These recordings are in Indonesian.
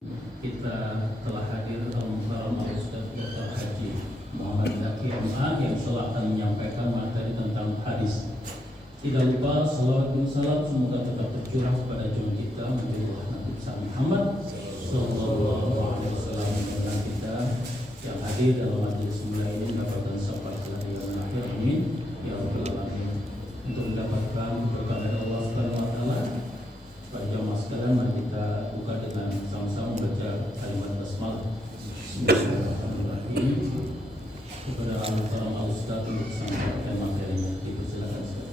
kita telah hadir Al-Mukarram Ustaz Dr. Haji Muhammad Zaki MA yang telah akan menyampaikan materi tentang hadis. Tidak lupa salawat dan salam semoga tetap tercurah kepada junjungan kita Nabi Muhammad Sallallahu Alaihi Wasallam dan kita yang hadir dalam majelis mulia ini mendapatkan syafaat dari yang akhir. Amin ya rabbal alamin. Untuk mendapatkan berkah dari Allah Subhanahu Wa Taala, para jamaah sekalian, mari kita buka dengan sama-sama membaca kalimat basmalah. Bismillahirrahmanirrahim. Kepada Al-Mukarram Al-Ustaz untuk sampaikan materinya. Silakan Ustaz.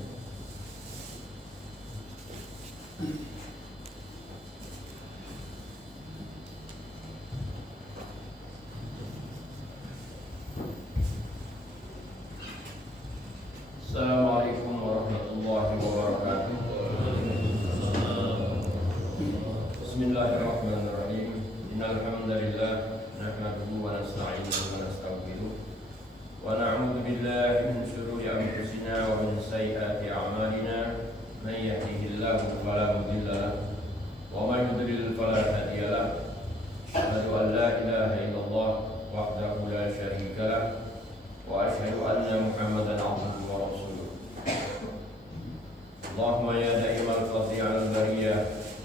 Assalamualaikum warahmatullahi wabarakatuh. Bismillahirrahmanirrahim. Innal hamdalillah nahmaduhu wa nasta'inuhu wa nastaghfiruh wa na'udzu billahi min shururi anfusina wa min sayyiati a'malina. Man yahdihillahu fala mudilla lahu wa man yudlil fala hadiya lahu. Asyhadu an la ilaha illallah wahdahu la syarika lahu wa asyhadu anna Muhammadan 'abduhu wa rasuluh. Allahumma ya da'imal fadli 'alal bariyah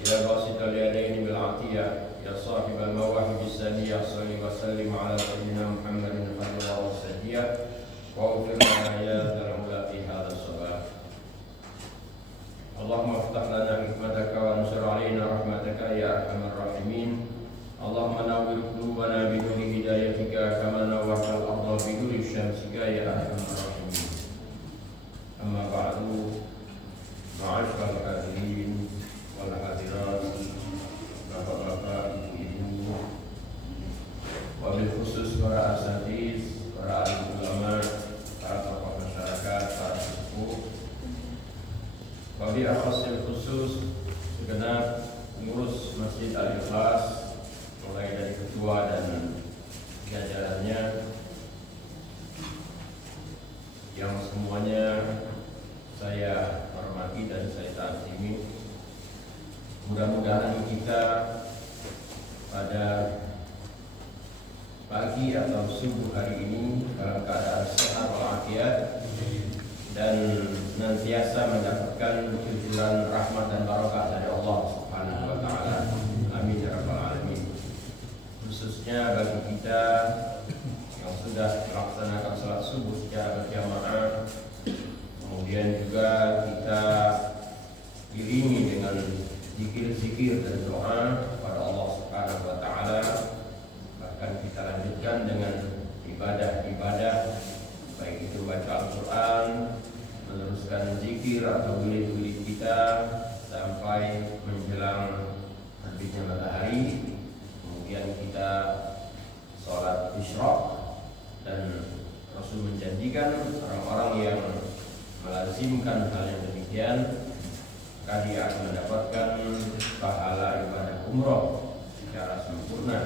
ila basit al-yadaini bil 'atiyah ya sahib al-mawahib as-saniyah salli wa sallim 'ala sayyidina Muhammadin khairin wa sadiyah wa ufir lana ya dzal 'ula fi hadzal sabah. Allahumma iftah lana hikmataka wa ansur 'alaina rahmataka ya arhamar rahimin. Allahumma nawwir qulubana bi nuri hidayatika kama nawwartal ardha bi nuri syamsika ya arhamar rahimin. Amma ba'du, ma'asyiral hadirin wal hadirat, bapak-bapak, ibu-ibu, wabil khusus para asatiz, para alim ulama, para tokoh masyarakat, para sepuh, wabil akhasil khusus segenap pengurus Masjid Al-Ikhlas, mulai dari ketua dan jajarannya, yang semuanya saya hormati dan saya taatimi. Mudah-mudahan kita pada pagi atau subuh hari ini dalam keadaan sehat walafiat dan senantiasa mendapatkan cucuran rahmat dan barakah dari Allah Subhanahu wa taala. Amin ya rabbal alamin. Khususnya bagi kita yang sudah melaksanakan salat subuh secara berjamaah, kemudian juga kita iringi dengan zikir-zikir dan doa kepada Allah Subhanahu wa taala. Bahkan kita lanjutkan dengan ibadah-ibadah, baik itu baca Al-Qur'an, meneruskan zikir atau wirid-wirid kita sampai menjelang terbitnya matahari. Kemudian kita sholat isyraq, dan Rasul menjanjikan orang-orang yang melazimkan hal yang demikian maka dia akan mendapatkan pahala ibadah umroh secara sempurna.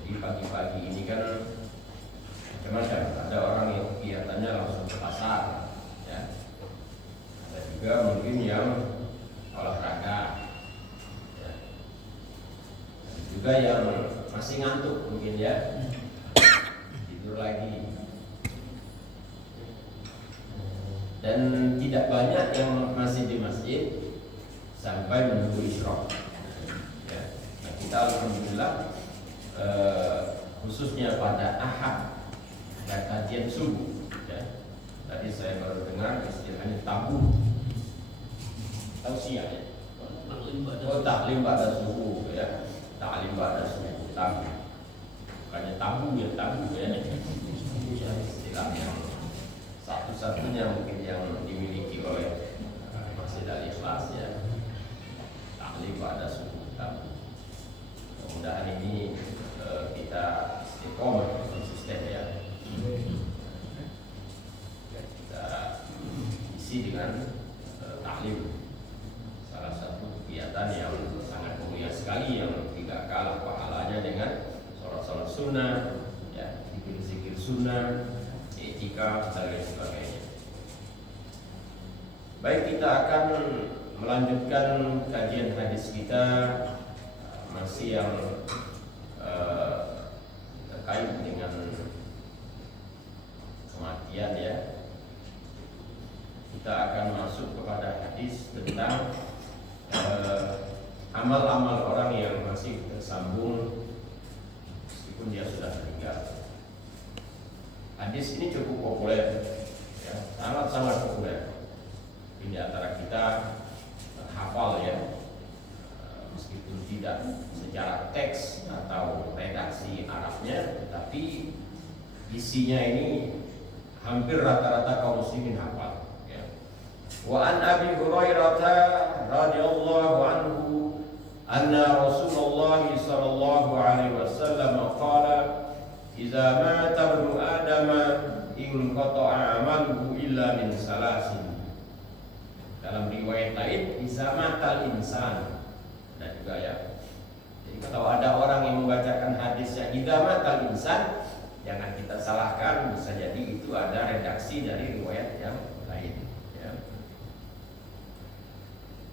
Jadi pagi-pagi ini kan macam-macam. Ada orang yang kegiatannya langsung ke pasar, ya. Ada juga mungkin yang olahraga, ya. Ada juga yang masih ngantuk mungkin, ya, tidur lagi. Dan tidak banyak yang masih di masjid sampai menunggu isyraq, ya. Nah, kita alhamdulillah khususnya pada Ahad dan kajian subuh, ya. Tadi saya baru dengar istilahnya tausiah, ya. Taklim pada subuh, ya. Taklim pada subuh, tabu. Bukannya tabu, ya, istilahnya satu-satunya mungkin yang dimiliki oleh Masjid Al-Ikhlas, ya. Taklim pada subuh, tabu. Mudah-mudahan ini kita istiqomah, konsisten, ya. Kita isi dengan taklim, salah satu kegiatan yang sangat mulia sekali, yang tidak kalah pahalanya dengan sholat-sholat sunnah, ya, zikir-zikir sunnah, etika dan lain sebagainya. Baik, kita akan melanjutkan kajian hadis kita, masih yang terkait dengan kematian ya. Kita akan masuk kepada hadis tentang amal-amal orang yang masih tersambung meskipun dia sudah meninggal. Hadis ini cukup populer, ya, sangat-sangat populer. Di antara kita hafal ya, meskipun tidak secara teks atau redaksi Arabnya, tetapi isinya ini hampir rata-rata kaum muslimin hafal. Ya. Wa an Abi Hurairah radhiyallahu anhu anna Rasulullah sallallahu alaihi wasallam qala idza mata ibnu Adam in qata'a amaluhu illa min salasin. Dalam riwayat lain idza matal insan. Dan juga ya. Jadi kalau ada orang yang membacakan hadisnya idza matal insan, jangan kita salahkan, bisa jadi itu ada redaksi dari riwayat yang lain ya.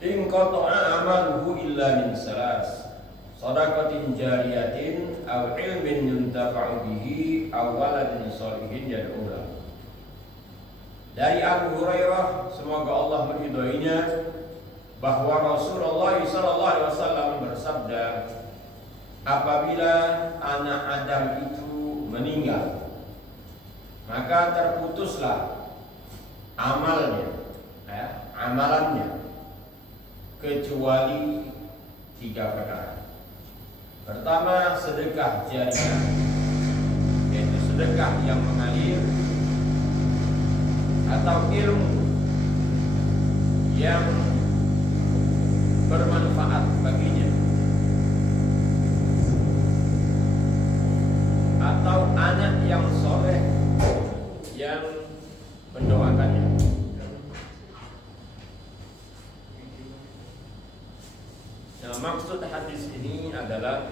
In qata'a amaluhu illa min salas. Shadaqatin jariyatin aw ilmin yuntafa'u bihi aw waladin shalihin yad'u lahu. Dari Abu Hurairah, semoga Allah meridhoinya, bahwa Rasulullah SAW bersabda, apabila anak Adam itu meninggal, maka terputuslah amalnya, amalannya, kecuali 3 perkara. Pertama, sedekah jariah, yaitu sedekah yang mengalir, atau ilmu yang bermanfaat baginya, atau anak yang soleh yang mendoakannya. Nah, maksud hadis ini adalah,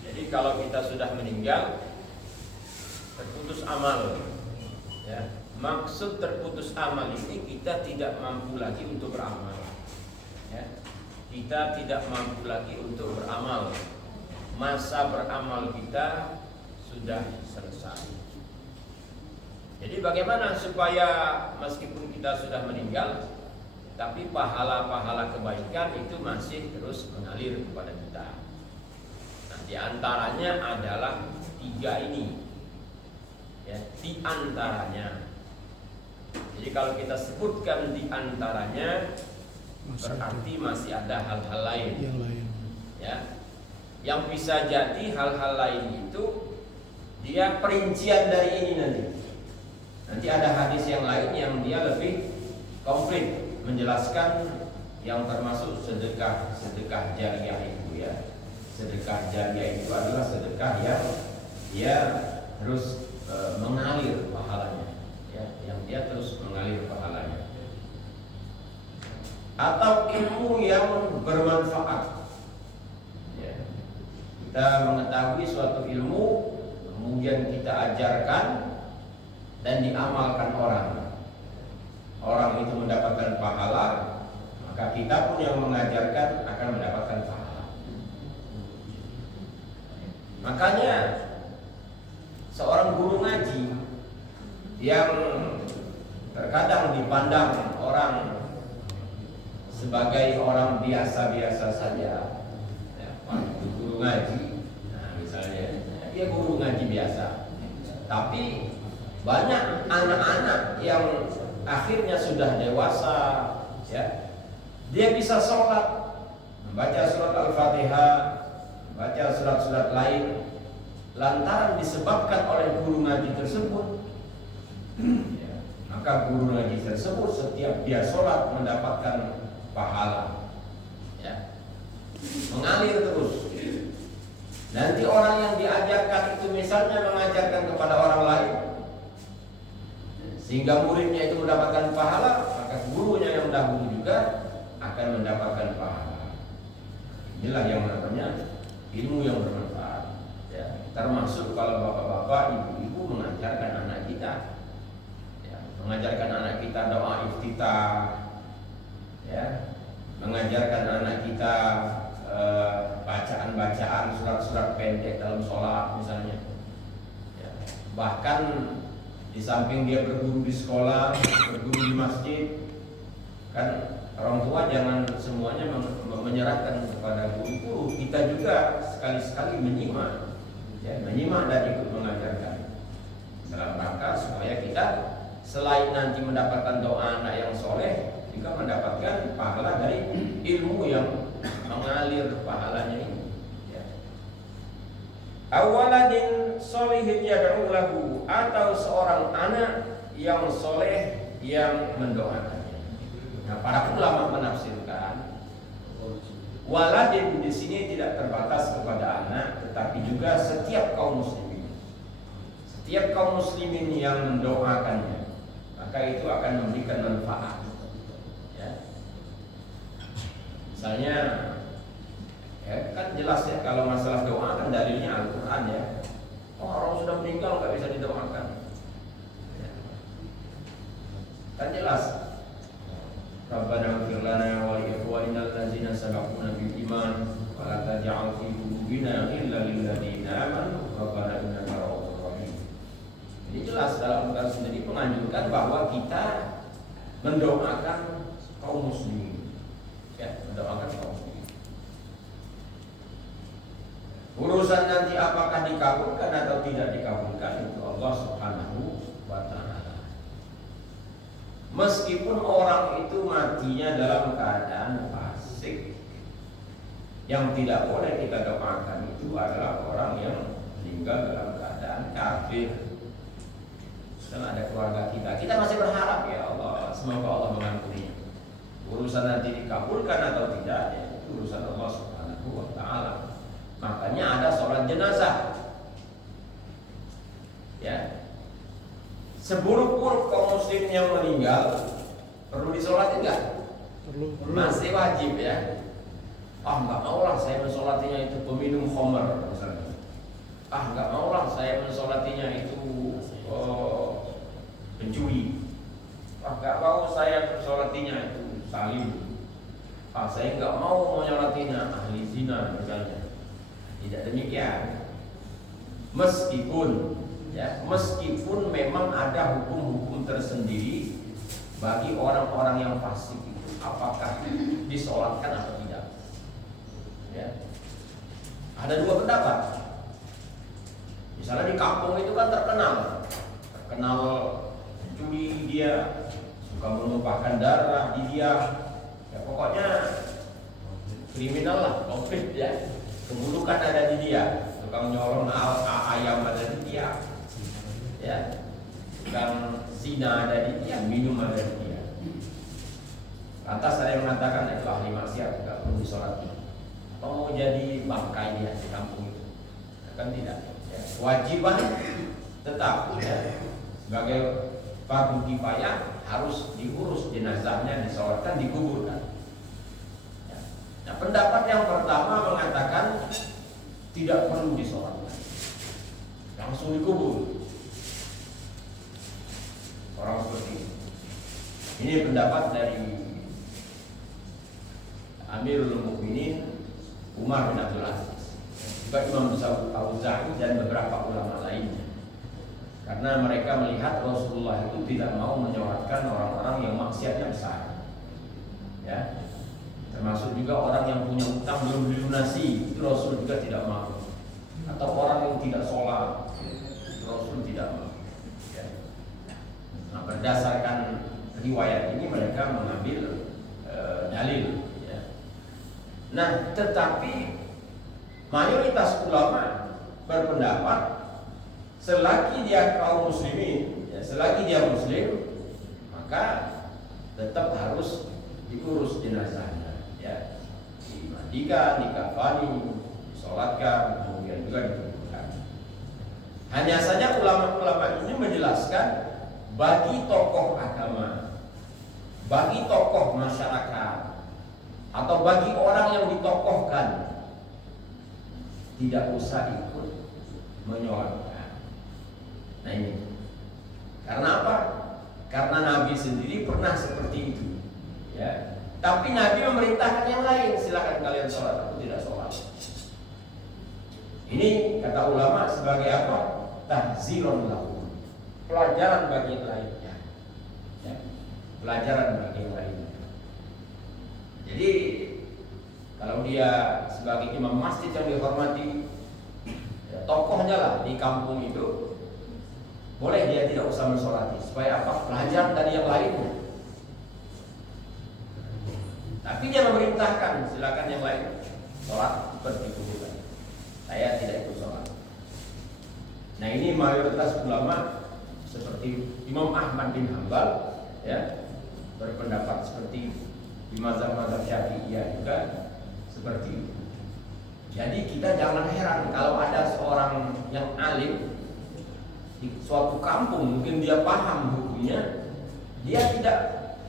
jadi kalau kita sudah meninggal, terputus amal ya. Maksud terputus amal ini kita tidak mampu lagi untuk beramal ya. Kita tidak mampu lagi untuk beramal. Masa beramal kita sudah selesai. Jadi bagaimana supaya meskipun kita sudah meninggal, tapi pahala-pahala kebaikan itu masih terus mengalir kepada kita. Nah, di antaranya adalah 3 ini ya, di antaranya. Jadi kalau kita sebutkan di antaranya, berarti masih ada hal-hal lain ya. Yang bisa jadi hal-hal lain itu dia perincian dari ini nanti. Nanti ada hadis yang lain yang dia lebih komplit menjelaskan yang termasuk sedekah jariah itu ya. Sedekah jariah itu adalah sedekah yang dia terus mengalir pahalanya ya, yang dia terus mengalir pahalanya. Atau ilmu yang bermanfaat ya. Kita mengetahui suatu ilmu, kemudian kita ajarkan dan diamalkan orang. Orang itu mendapatkan pahala, maka kita pun yang mengajarkan akan mendapatkan pahala. Makanya seorang guru ngaji yang terkadang dipandang orang sebagai orang biasa-biasa saja ya, guru ngaji, nah misalnya dia guru ngaji biasa, tapi banyak anak-anak yang akhirnya sudah dewasa ya, dia bisa sholat, membaca surat Al-Fatihah, membaca surat-surat lain, lantaran disebabkan oleh guru ngaji tersebut ya, maka guru ngaji tersebut setiap dia sholat mendapatkan pahala ya, mengalir terus. Nanti orang yang diajarkan itu misalnya mengajarkan kepada orang lain sehingga muridnya itu mendapatkan pahala, maka gurunya yang dahulu juga akan mendapatkan pahala. Inilah yang namanya ilmu yang bermanfaat ya. Termasuk kalau bapak-bapak, ibu-ibu mengajarkan anak kita ya, mengajarkan anak kita doa iftitah ya, mengajarkan anak kita bacaan-bacaan surat-surat pendek dalam sholat misalnya, ya. Bahkan di samping dia berguru di sekolah, berguru di masjid, kan orang tua jangan semuanya menyerahkan kepada guru. Kita juga sekali-sekali menyimak, ya, menyimak dan ikut mengajarkan dalam rangka supaya kita selain nanti mendapatkan doa anak yang soleh, juga mendapatkan pahala dari ilmu yang mengalir pahalanya ini, ya. Awaladin solihin yad'u lahu, atau seorang anak yang soleh yang mendoakannya. Nah, para ulama menafsirkan waladin di sini tidak terbatas kepada anak, tetapi juga setiap kaum muslimin. Setiap kaum muslimin yang mendoakannya, maka itu akan memberikan manfaat. Ya. Misalnya, ya kan jelas ya kalau masalah doa kan dalilnya Al-Quran ya. Oh, orang sudah meninggal nggak bisa didoakan. Ya. Kan jelas. Rabbana ighfir lana wa li ikhwanina allazina sabaquna bil iman wa la taj'al fi qulubina illa lil ladzina amanu rabbana innaka ra'ufur rahim. Ini jelas dalam Al-Quran sendiri menganjurkan bahwa kita mendoakan kaum muslimin, ya, mendoakan kaum muslimin. Urusan nanti apakah dikabulkan atau tidak dikabulkan itu Allah Subhanahu wa ta'ala. Meskipun orang itu matinya dalam keadaan fasik, yang tidak boleh kita doakan itu adalah orang yang meninggal dalam keadaan kafir. Setelah ada keluarga kita masih berharap ya Allah, semoga Allah mengampuninya. Urusan nanti dikabulkan atau tidak, ya, itu urusan Allah Subhanahu wa ta'ala. Makanya ada sholat jenazah, ya. Seburuk-buruk kaum muslim yang meninggal perlu disolatin enggak? Perlu. Masih wajib ya. Enggak mau lah saya mensolatinya itu peminum khamr misalnya. Enggak mau lah saya mensolatinya itu pencuri. Enggak mau saya mensolatinya itu salim. Saya enggak mau menyolatinya ahli zina misalnya. Tidak demikian. Meskipun memang ada hukum-hukum tersendiri bagi orang-orang yang fasik itu, apakah disolatkan atau tidak, ya. Ada dua pendapat. Misalnya di kampung itu kan terkenal mencuri, dia suka menumpahkan darah di dia, ya pokoknya kriminal lah, konflik ya, keburukan ada di dia, tukang nyolong ayam ada di dia, ya, tukang zina ada di dia, minum ada di dia. Lantas ada yang mengatakan itu ahli maksiat, tidak perlu disolati. Apa mau jadi bangkai dia di kampung itu? Kan tidak. Ya. Kewajiban tetap ya, sebagai fardu kifayah harus diurus jenazahnya, disolatkan, dikuburkan. Ya. Nah, pendapat yang pertama mengatakan tidak perlu disolatkan, langsung dikubur. Orang seperti ini. Ini pendapat dari Amirul Mukminin Umar bin Abdul Aziz, juga Imam Auza'i dan beberapa ulama lainnya. Karena mereka melihat Rasulullah itu tidak mau menyolatkan orang-orang yang maksiatnya besar, ya. Termasuk juga orang yang punya utang belum dilunasi, itu Rasul juga tidak mau. Atau orang yang tidak sholat, itu Rasul tidak mau. Ya. Nah, berdasarkan riwayat ini mereka mengambil dalil. Ya. Nah, tetapi mayoritas ulama berpendapat selagi dia kaum muslimin, ya, selagi dia muslim, maka tetap harus diurus jenazahnya, ya, dimandikan, dikafani, disolatkan, kemudian juga dikuburkan. Hanya saja ulama-ulama ini menjelaskan bagi tokoh agama, bagi tokoh masyarakat, atau bagi orang yang ditokohkan, tidak usah ikut menyolatkan. Nah ini, karena apa? Karena Nabi sendiri pernah seperti itu, ya. Tapi Nabi memerintahkan yang lain, silakan kalian sholat, aku tidak sholat. Ini kata ulama sebagai apa? Tahzirun lahu, pelajaran bagi yang lainnya, ya. Pelajaran bagi yang lainnya. Jadi kalau dia sebagai imam masjid yang dihormati, ya, tokohnya lah di kampung itu, boleh dia tidak usah mensolati. Supaya apa? Pelajaran dari yang lainnya. Tapi dia memerintahkan, silakan yang lain sholat seperti itu. Saya tidak ikut sholat. Nah ini mayoritas ulama seperti Imam Ahmad bin Hanbal, ya, berpendapat seperti di mazhab-mazhab Syafi'iyah juga seperti itu. Jadi kita jangan heran kalau ada seorang yang alim di suatu kampung, mungkin dia paham hukumnya, dia tidak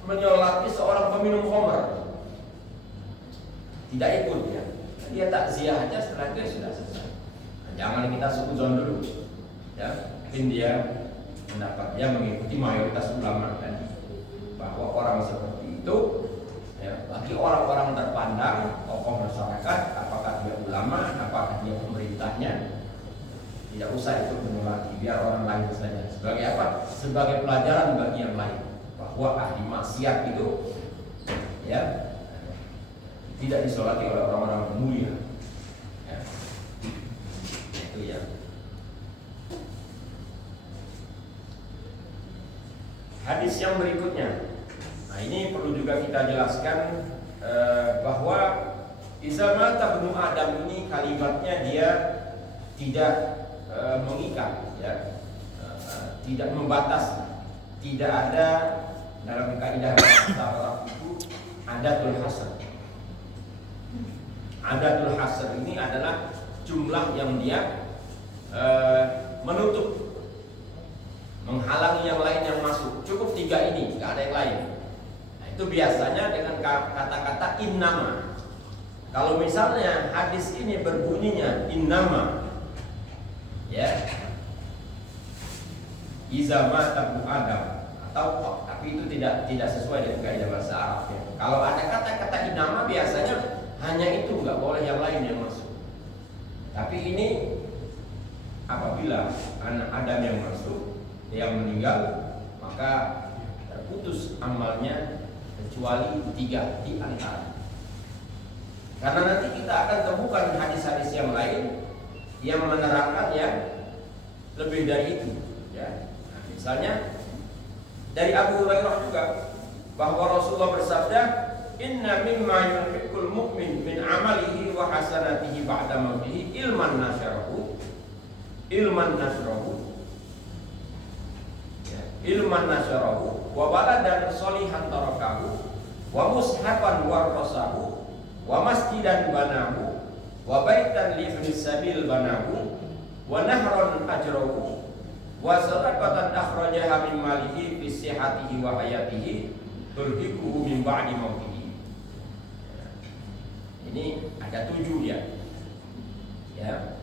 menyolati seorang peminum khamr. Tidak ikut ya. Dia takziah aja, setelah itu sudah selesai. Nah, jangan kita suzon dulu. Ya, mungkin dia mendapat, dia mengikuti mayoritas ulama tadi bahwa orang seperti itu, ya, bagi orang-orang terpandang, tokoh masyarakat, apakah dia ulama, apakah dia pemerintahnya, tidak usah ikut menyolati, biar orang lain saja. Sebagai apa? Sebagai pelajaran bagi yang lain bahwa ahli maksiat itu, ya, tidak disolati oleh orang-orang mulia, ya. Itu ya. Hadis yang berikutnya, nah ini perlu juga kita jelaskan bahwa iza mata ibnu Adam ini kalimatnya dia tidak mengikat, ya, tidak membatasi, tidak ada dalam kaidah bahasa Arab itu adatul hasr. Adatul hasr ini adalah jumlah yang dia menutup, menghalangi yang lain yang masuk. Cukup 3 ini, tidak ada yang lain. Nah, itu biasanya dengan kata-kata innama. Kalau misalnya hadis ini berbunyinya innama, ya, iza mata ibnu Adam, atau tapi itu tidak sesuai dengan kaidah bahasa Arab, ya. Kalau ada kata-kata innama biasanya hanya itu, nggak boleh yang lain yang masuk. Tapi ini apabila anak Adam yang masuk, yang meninggal, maka terputus amalnya kecuali 3 di antara. Karena nanti kita akan temukan hadis-hadis yang lain yang menerangkan yang lebih dari itu, ya. Nah, misalnya dari Abu Hurairah juga bahwa Rasulullah bersabda, inna mimma yunfiqul mu'min min amalihi wa hasanatihi ba'da mautihi ilman nasyarahu wa waladan sholihan tarakahu wa mushafan warasahu wa masjidan banahu wa baitan li ibnis sabil banahu wa nahran ajrahu wa sadaqatan akhrajaha min malihi fi sihhatihi wa hayatihi turhiquhu min ba'di mautihi. Ini ada 7 ya, ya,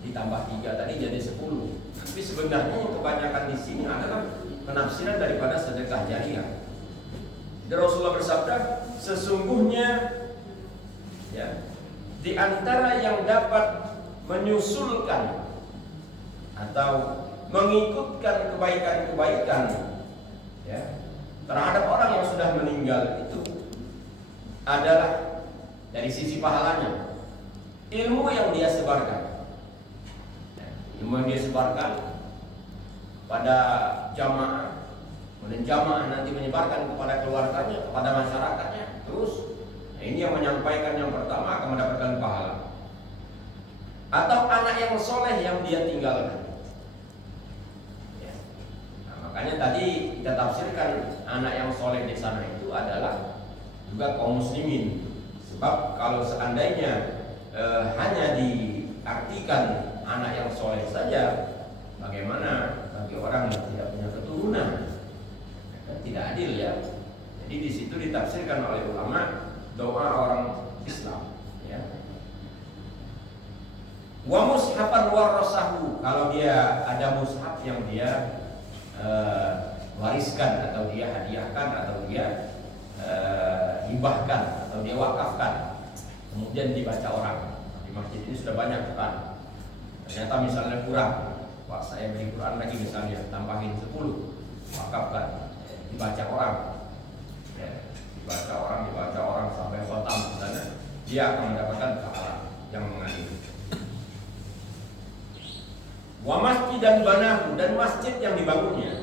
ditambah 3 tadi jadi 10. Tapi sebenarnya yang kebanyakan di sini adalah penafsiran daripada sedekah jariah. Dan Rasulullah bersabda, sesungguhnya, ya, di antara yang dapat menyusulkan atau mengikutkan kebaikan-kebaikan, ya, terhadap orang yang sudah meninggal itu adalah dari sisi pahalanya ilmu yang dia sebarkan, ilmu yang dia sebarkan pada jamaah, kemudian jamaah nanti menyebarkan kepada keluarganya, kepada masyarakatnya. Terus ini yang menyampaikan yang pertama akan mendapatkan pahala. Atau anak yang soleh yang dia tinggalkan, ya. Nah, makanya tadi kita tafsirkan anak yang soleh di sana itu adalah juga kaum muslimin. Sebab kalau seandainya hanya diartikan anak yang soleh saja, bagaimana bagi orang yang tidak punya keturunan? Tidak adil, ya. Jadi di situ ditafsirkan oleh ulama doa orang Islam, ya. Wa mushafan warasahu, kalau dia ada mushaf yang dia wariskan atau dia hadiahkan atau dia hibahkan atau dia wakafkan, kemudian dibaca orang. Di masjid ini sudah banyak Quran. Ternyata misalnya kurang, wah saya beri Quran lagi misalnya, tambahin 10, wakafkan, dibaca orang. Ya, dibaca orang sampai khotam misalnya, dia akan mendapatkan pahala yang mengalir. Wa masjid dan banahu, dan masjid yang dibangunnya.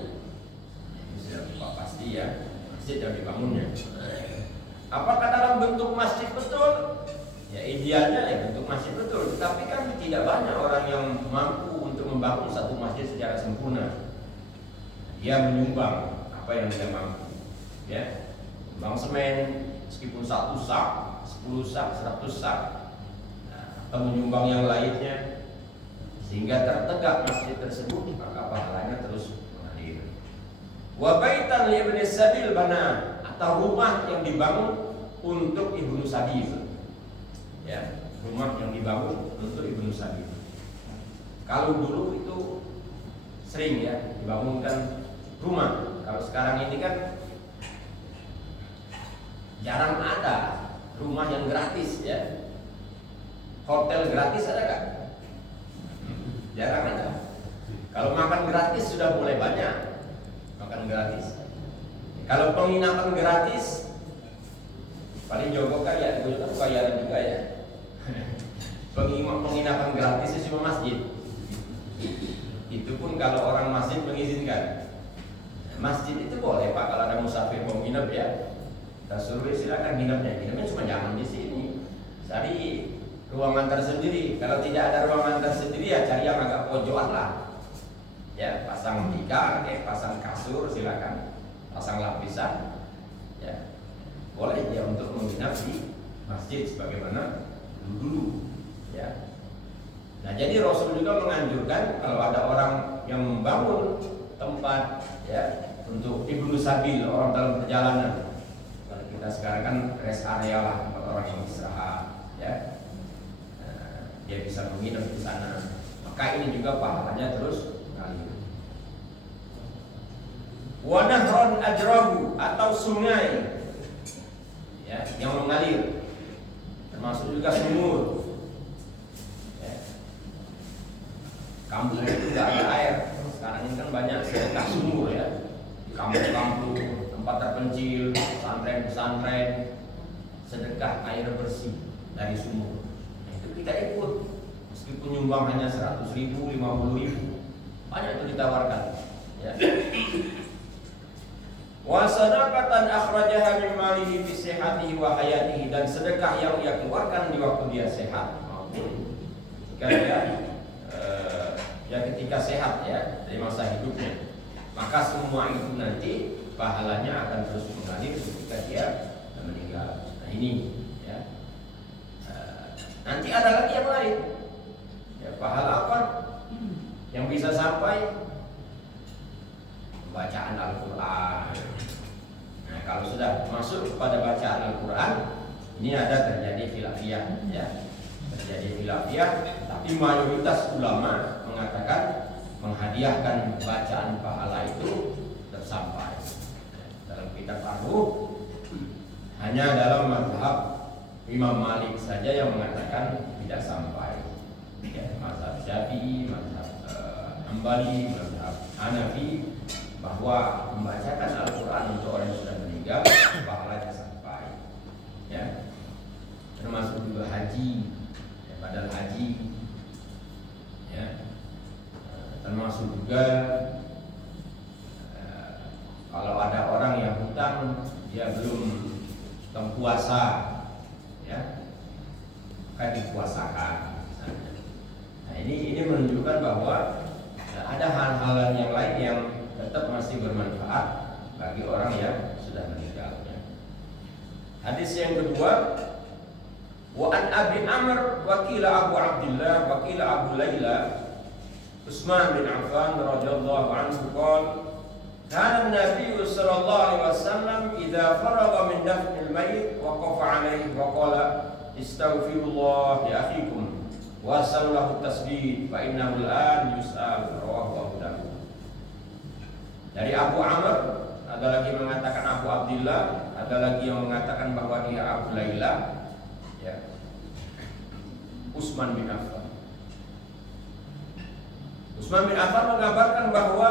Ini sudah pasti ya, masjid yang dibangunnya. Apakah dalam bentuk masjid betul? Ya idealnya ya bentuk masjid betul, tetapi kan tidak banyak orang yang mampu untuk membangun satu masjid secara sempurna. Dia menyumbang apa yang dia mampu, ya. Bang semen meskipun 1 sak, 10 sak, 100 sak, atau menyumbang yang lainnya, sehingga tertegak masjid tersebut, maka pahalanya terus mengalir. Wa baitan li ibni sabil bana, atau rumah yang dibangun untuk ibnu sabil. Ya, rumah yang dibangun untuk ibnu sabil. Kalau dulu itu sering ya dibangunkan rumah. Kalau sekarang ini kan jarang ada rumah yang gratis ya. Hotel gratis ada gak? Jarang ada. Kalau makan gratis sudah mulai banyak. Makan gratis. Kalau penginapan gratis paling Joko kan ya, itu kan bayaran juga ya. Penginapan gratis itu cuma masjid. Itu pun kalau orang masjid mengizinkan. Masjid itu boleh Pak kalau ada musafir mau nginep ya. Kita suruh silakan nginepnya. Nginepnya cuma jangan di sini. Cari ruangan tersendiri. Kalau tidak ada ruangan tersendiri ya cari yang agak pojokan lah. Ya, pasang tikar, pasang kasur silakan. Pasang lapisan. Ya. Boleh ya untuk menginap di masjid sebagaimana dulu ya. Nah jadi Rasul juga menganjurkan kalau ada orang yang membangun tempat ya untuk ibnu sabil, orang dalam perjalanan. Kalau kita sekarang kan rest area lah buat orang yang istirahat ya. Nah, dia bisa menginap di sana. Maka ini juga pahalanya terus mengalir. Wa nahron ajrahu, atau sungai ya yang mengalir, termasuk juga sumur. Ya. Kampung itu tidak ada air. Sekarang ini kan banyak sedekah sumur ya. Di kampung-kampung, tempat terpencil, pesantren-pesantren, sedekah air bersih dari sumur. Nah, itu kita ikut. Meskipun nyumbang hanya 100.000, 50.000, banyak itu ditawarkan. Ya. Wa sadaqatan akhrajaha min malihi fi sihhatihi wa hayatihi, dan sedekah yang ia keluarkan di waktu dia sehat maupun ketika dia ketika sehat ya dari masa hidupnya. Maka semua itu nanti pahalanya akan terus mengalir ketika dia meninggal. Nah ini ya. Nanti ada lagi yang lain. Ya, pahala apa yang bisa sampai? Bacaan Al-Quran. Nah, kalau sudah masuk kepada bacaan Al-Quran, ini ada terjadi khilafiyah, ya, terjadi khilafiyah. Tapi mayoritas ulama mengatakan menghadiahkan bacaan pahala itu tersampai. Dalam kitab Ar-Ruh hanya dalam mazhab Imam Malik saja yang mengatakan tidak sampai. Ya, mazhab Syafi'i, mazhab Hambali, mazhab Hanafi, bahwa membacakan Al-Quran untuk orang yang sudah meninggal pahalanya sampai ya, termasuk juga haji ya, badal haji ya, termasuk juga kalau ada orang yang hutang dia belum puasa ya, akan dipuasakan misalnya. Nah ini menunjukkan bahwa ada hal-hal yang lain yang tetap masih bermanfaat bagi orang yang sudah meninggal. Hadis yang kedua, wa an Abi Amr wa qila Abu Abdullah wa qila Abu Laila Utsman bin Affan radhiyallahu anhu qala kana an-nabiy sallallahu alaihi wasallam idza faragha min dafnil mayyit waqafa alaihi wa qala istaghfirullah li akhikum wa sallahu tasbih fa innahu al-an yus'al, rawahu Abu Dawud. Dari Abu Amr ada lagi mengatakan Abu Abdillah, ada lagi yang mengatakan bahwa dia Abu Laila, ya. Utsman bin Affan. Utsman bin Affan mengabarkan bahwa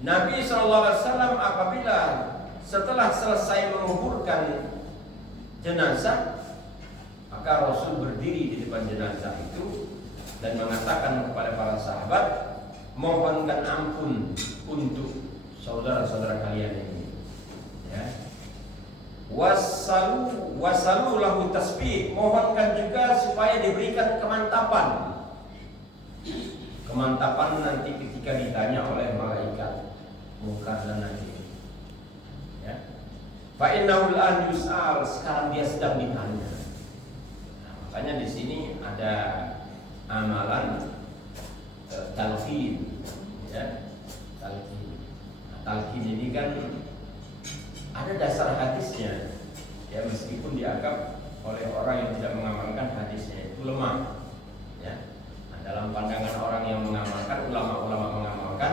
Nabi SAW apabila setelah selesai menguburkan jenazah, maka Rasul berdiri di depan jenazah itu dan mengatakan kepada para sahabat, mohonkan ampun untuk saudara-saudara kalian ini, ya. Wasalu lahu tasbih, mohonkan juga supaya diberikan kemantapan. Kemantapan nanti ketika ditanya oleh malaikat Munkar dan Nakir, ya. Fa innahu al yus'al, sekarang dia sedang ditanya. Nah, makanya di sini ada amalan talqin, ya. Talqin ini kan ada dasar hadisnya, ya, meskipun dianggap oleh orang yang tidak mengamalkan hadisnya itu lemah, ya. Nah, dalam pandangan orang yang mengamalkan, ulama-ulama mengamalkan,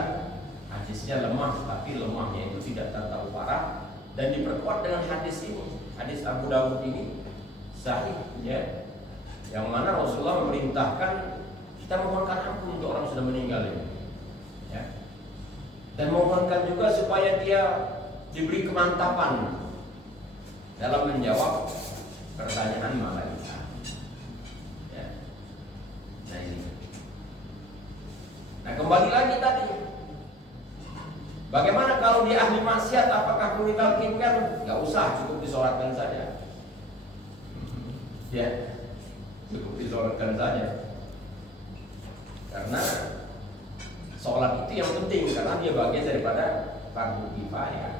hadisnya lemah, tapi lemahnya itu tidak terlalu parah dan diperkuat dengan hadis ini, hadis Abu Dawud ini sahih, ya, yang mana Rasulullah memerintahkan kita mohonkan ampun untuk orang sudah meninggal ini, ya. Dan mohonkan juga supaya dia diberi kemantapan dalam menjawab pertanyaan malaikat, ya. Nah ini. Nah kembali lagi tadi, bagaimana kalau dia ahli maksiat? Apakah perlu ditalqinkan? Gak usah, cukup disolatkan saja, ya, cukup disolatkan saja. Karena sholat itu yang penting, karena dia bagian daripada fardu kifayah.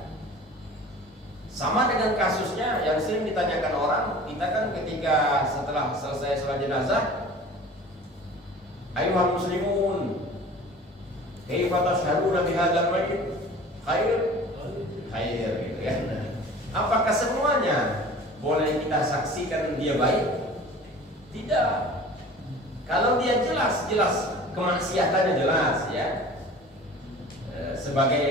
Sama dengan kasusnya yang sering ditanyakan orang, kita kan ketika setelah selesai sholat jenazah, ayyuhal muslimun, kaifa tashhaduna bihadzal mayyit? Khair gitu kan. Apakah semuanya boleh kita saksikan dia baik? Tidak. Kalau dia jelas kemaksiatannya jelas, ya, sebagai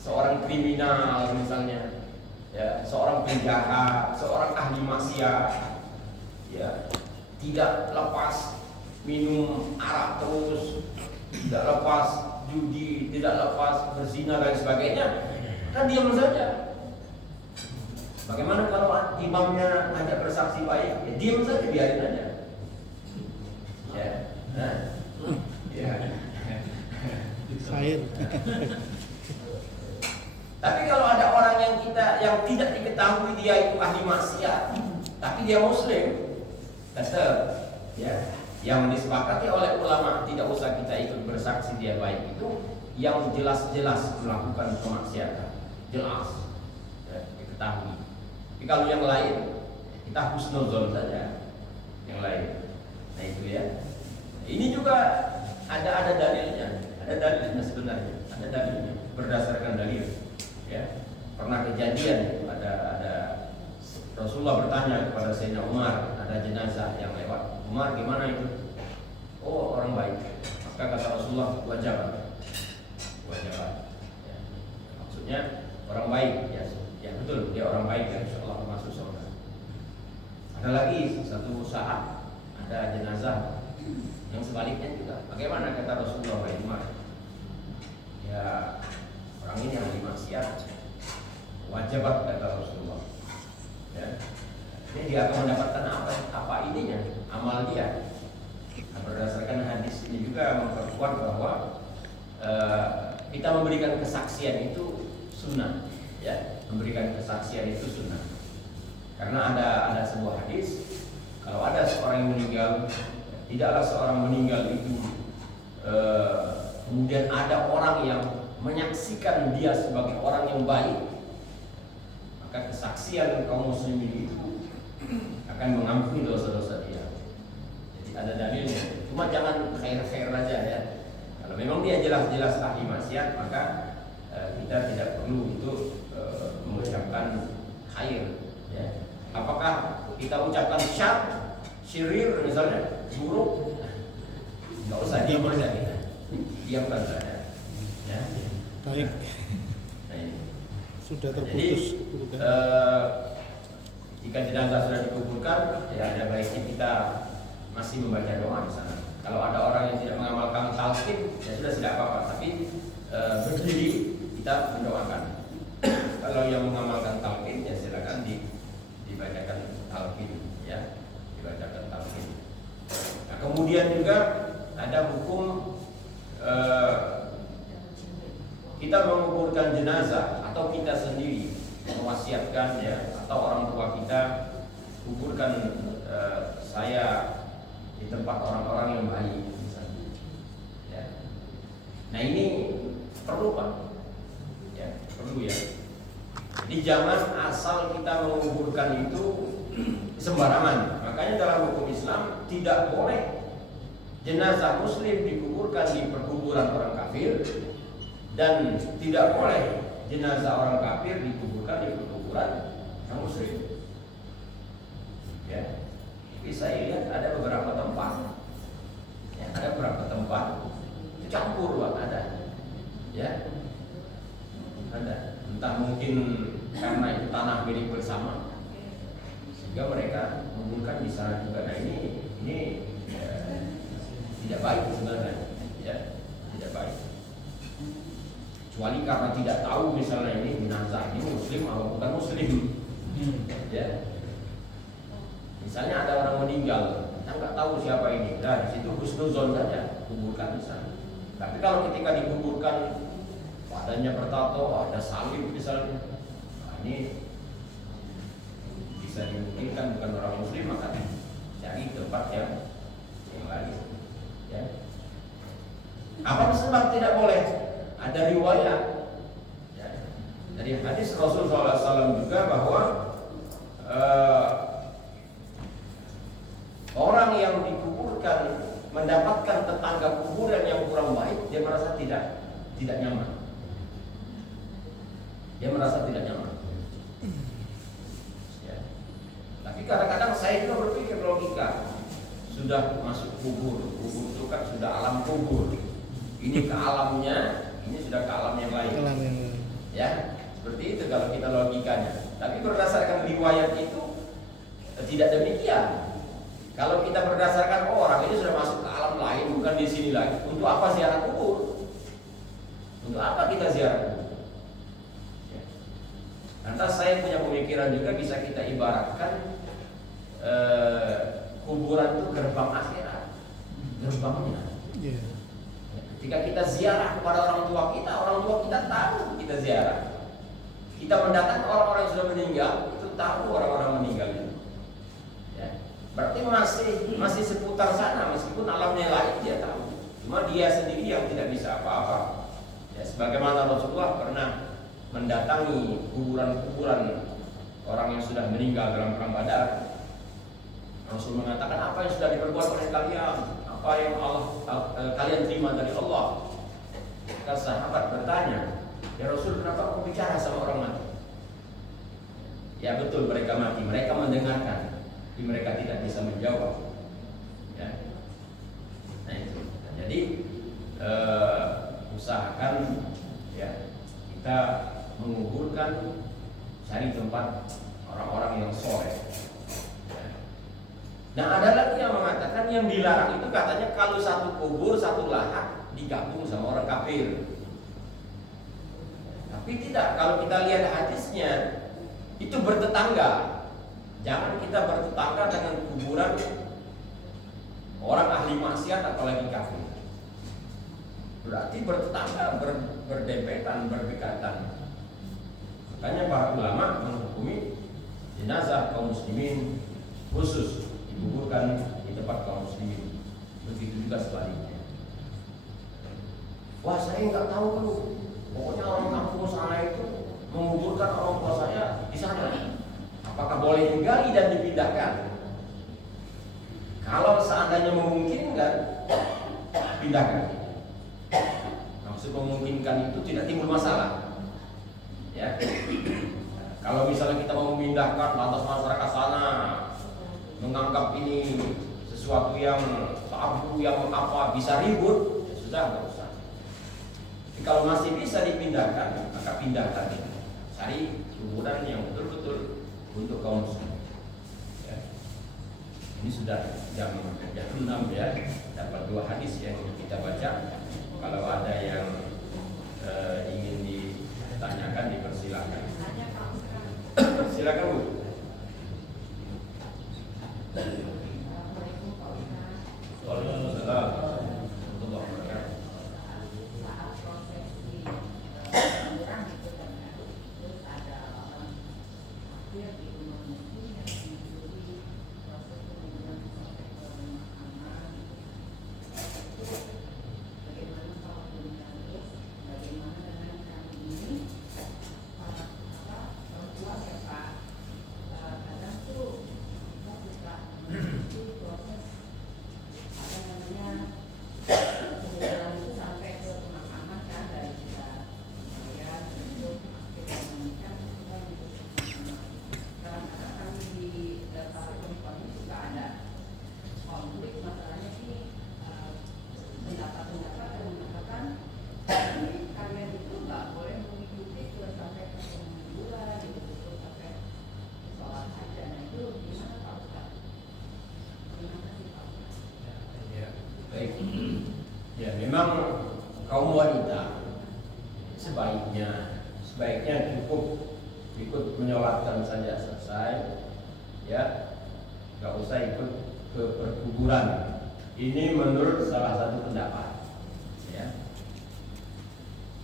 seorang kriminal misalnya, ya, seorang penjahat, seorang ahli maksiat, ya, tidak lepas minum arak terus, tidak lepas judi, tidak lepas berzina dan sebagainya, kan diam saja. Bagaimana kalau imamnya ajak bersaksi baik? Ya diam saja, biarin aja. Ya, nah, ya. Tapi kalau ada orang yang tidak diketahui dia itu ahli maksiat, tapi dia muslim, tetap, ya, yang disepakati oleh ulama tidak usah kita ikut bersaksi dia baik itu yang jelas-jelas melakukan kemaksiatan, jelas, ya, diketahui. Tapi kalau yang lain kita husnuzon saja, yang lain. Nah itu ya. Ini juga ada dalilnya, sebenarnya, ada dalilnya berdasarkan dalil. Ya, pernah kejadian ada Rasulullah bertanya kepada Sayyidina Umar, ada jenazah yang lewat. Umar, gimana itu? Oh, orang baik. Maka kata Rasulullah, wajib. Ya. Maksudnya orang baik, ya, ya betul, dia orang baik, ya, insyaallah masuk surga. Ada lagi satu saat ada jenazah yang sebaliknya juga. Bagaimana kata Rasulullah wahai Umar? Ya, orang ini ahli maksiat, wajib kata Rasulullah. Ya, ini dia akan mendapatkan apa ininya, amal dia. Nah, berdasarkan hadis ini juga memperkuat bahwa kita memberikan kesaksian itu sunnah, ya, memberikan kesaksian itu sunnah. Karena ada sebuah hadis, kalau ada seorang yang meninggal, tidaklah seorang meninggal itu kemudian ada orang yang menyaksikan dia sebagai orang yang baik, maka kesaksian kaum muslimin itu akan mengampuni dosa-dosa dia. Jadi ada dalilnya. Cuma jangan khair-khair aja, ya. Kalau memang dia jelas-jelas ahli maksiat, maka kita tidak perlu untuk mengucapkan khair, ya. Apakah kita ucapkan syar, syirir misalnya, buruk? Nggak usah, diam saja kita. Diamkan saja. Ya. Baik. sudah Jadi terputus. jika jenazah sudah dikuburkan, ya ada baiknya kita masih membaca doa di sana. Kalau ada orang yang tidak mengamalkan talqin, ya sudah tidak apa-apa. Tapi berdiri kita mendoakan. Kalau yang mengamalkan talqin, ya silakan dibacakan talqin, ya dibacakan talqin. Nah, kemudian juga ada hukum kita menguburkan jenazah atau kita sendiri mewasiatkan, ya, atau orang tua kita kuburkan saya di tempat orang-orang yang baik misalnya. Ya. Nah ini perlu Pak, ya perlu ya. Jadi jangan asal kita menguburkan itu sembarangan. Makanya dalam hukum Islam tidak boleh jenazah Muslim dikuburkan di perkuburan orang kafir, dan tidak boleh jenazah orang kafir dikuburkan di perkuburan orang Muslim. Ya. Tapi saya lihat ada beberapa tempat, ya, ada beberapa tempat itu campur Pak, ada, ya, ada. Entah mungkin karena itu tanah milik bersama, sehingga mereka menguburkan di sana juga. Nah ini tidak baik sebenarnya, ya, tidak baik. Kecuali karena tidak tahu misalnya ini jenazah ini Muslim atau bukan Muslim, ya. Misalnya ada orang meninggal, kita nggak tahu siapa ini. Nah, di situ husnuzon saja, kuburkan di sana. Tapi kalau ketika dikuburkan badannya bertato, ada salib misalnya, nah ini bisa dimungkinkan bukan orang Muslim, maka cari tempat yang lain. Ya. Apa sebab tidak boleh? Ada riwayat, ya, dari hadis Rasulullah SAW juga bahwa orang yang dikuburkan mendapatkan tetangga kuburan yang kurang baik, dia merasa tidak nyaman. Dia merasa tidak nyaman. Ya. Tapi kadang-kadang saya juga berpikir logika. Sudah masuk kubur itu kan sudah alam kubur. Ini ke alamnya, ini sudah ke alam yang lain. Ya, seperti itu kalau kita logikanya. Tapi berdasarkan riwayat itu tidak demikian. Kalau kita berdasarkan orang ini sudah masuk ke alam lain, bukan di sini lagi. Untuk apa ziarah kubur? Untuk apa kita ziarah kubur? Ya. Lantas saya punya pemikiran juga bisa kita ibaratkan kuburan itu gerbang akhirat, gerbangnya. Yeah. Ketika kita ziarah kepada orang tua kita tahu kita ziarah. Kita mendatangi orang-orang yang sudah meninggal, itu tahu orang-orang meninggal itu. Ya. Berarti masih seputar sana, meskipun alamnya lain dia tahu. Cuma dia sendiri yang tidak bisa apa-apa. Ya, sebagaimana Rasulullah pernah mendatangi kuburan-kuburan orang yang sudah meninggal dalam perang Badar. Rasul mengatakan, apa yang sudah diperbuat oleh kalian, apa yang kalian terima dari Allah. Maka sahabat bertanya, ya Rasul, kenapa kau bicara sama orang mati? Ya betul, mereka mati, mereka mendengarkan, tapi mereka tidak bisa menjawab. Ya. Nah itu. Jadi usahakan ya kita menguburkan, cari tempat orang-orang yang soleh. Nah ada lagi yang mengatakan yang dilarang itu katanya kalau satu kubur, satu lahat digabung sama orang kafir. Tapi tidak, kalau kita lihat hadisnya itu bertetangga. Jangan kita bertetangga dengan kuburan orang ahli maksiat apalagi kafir. Berarti bertetangga, berdempetan, berdekatan. Makanya para ulama menghukumi jenazah kaum muslimin khusus dikuburkan di tempat kaum muslimin. Begitu juga sebaliknya. Wah, saya nggak tahu tuh. Pokoknya orang kampung sana itu menguburkan orang tua saya di sana. Apakah boleh digali dan dipindahkan? Kalau seandainya memungkinkan, pindahkan. Maksud memungkinkan itu tidak timbul masalah. Ya. Kalau misalnya kita mau memindahkan lantas masyarakat sana menganggap ini sesuatu yang tabu, yang apa, bisa ribut, ya sudah, nggak usah. Jadi kalau masih bisa dipindahkan, maka pindahkan. Cari cari kuburan yang betul-betul untuk kaum muslim. Ya. Ini sudah jam 6 ya, dapat 2 hadis yang kita baca. Kalau ada yang ingin ditanyakan dipersilakan. Silakan Bu. Waalaikumsalam. Ya, memang kaum wanita sebaiknya cukup ikut menyolatkan saja selesai, ya, nggak usah ikut ke perkuburan. Ini menurut salah satu pendapat, ya.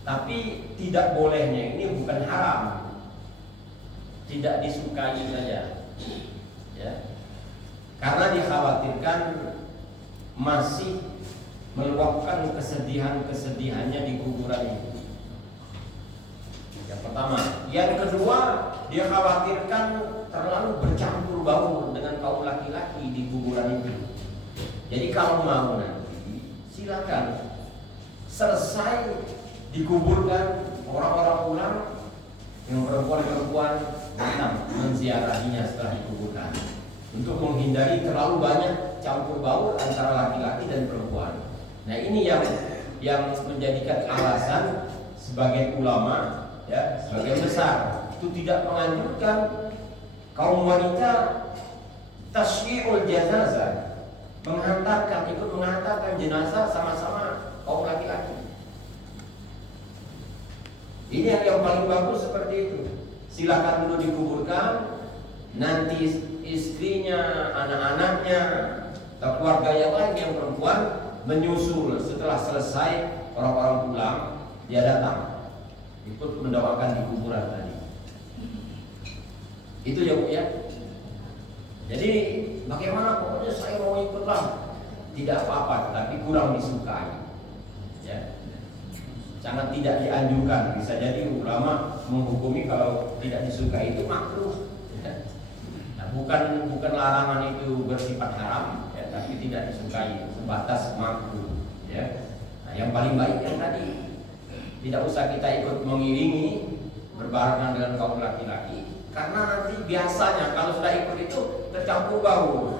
Tapi tidak bolehnya ini bukan haram, tidak disukai saja, ya, karena dikhawatirkan masih meluapkan kesedihannya di kuburan itu. Yang pertama, yang kedua, dia khawatirkan terlalu bercampur baur dengan kaum laki-laki di kuburan itu. Jadi kalau mau nanti silakan selesai dikuburkan, orang-orang pulang, yang perempuan-perempuan datang menziarahinya setelah dikuburkan, untuk menghindari terlalu banyak campur baur antara laki-laki dan perempuan. Nah, ini yang menjadikan alasan sebagai ulama, ya, sebagai besar itu tidak menganjurkan kaum wanita tasyi'ul janazah, ikut mengantarkan jenazah sama-sama kaum laki-laki. Ini yang paling bagus seperti itu. Silakan dulu dikuburkan, nanti istrinya, anak-anaknya, atau keluarga yang lain yang perempuan menyusul setelah selesai orang-orang pulang, dia datang ikut mendoakan di kuburan tadi. Itu ya Bu ya. Jadi bagaimana, pokoknya saya mau ikutlah, tidak apa-apa, tapi kurang disukai, ya. Sangat tidak dianjurkan. Bisa jadi ulama menghukumi kalau tidak disukai itu makruh, ya. Nah, bukan larangan itu bersifat haram, ya, tapi tidak disukai sebatas makruh, ya. Nah, yang paling baik yang tadi, tidak usah kita ikut mengiringi berbarengan dengan kaum laki-laki, karena nanti biasanya kalau sudah ikut itu tercampur baur,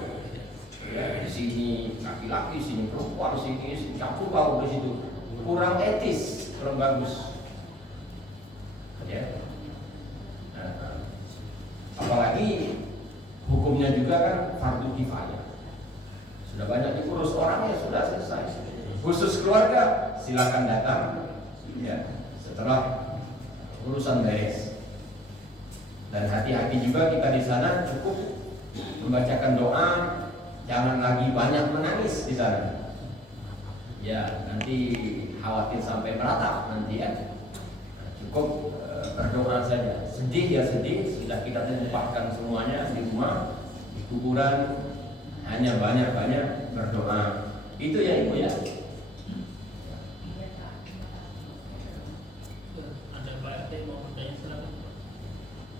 ya, di sini laki-laki, sini perempuan, sini campur baur, di situ kurang etis, kurang bagus, ya. Nah, apalagi hukumnya juga kan fardu kifayah. Sudah banyak diurus orang, ya sudah selesai. Khusus keluarga silakan datang, ya, setelah urusan beres. Dan hati-hati juga kita di sana, cukup membacakan doa, jangan lagi banyak menangis di sana. Ya, nanti khawatir sampai meratap nanti, ya. Cukup berdoa saja. Sedih ya sedih, sudah kita tempatkan semuanya di rumah, di kuburan, hanya banyak-banyak berdoa. Itu ya Ibu ya. Ada Pak RT mau bertanya, silakan.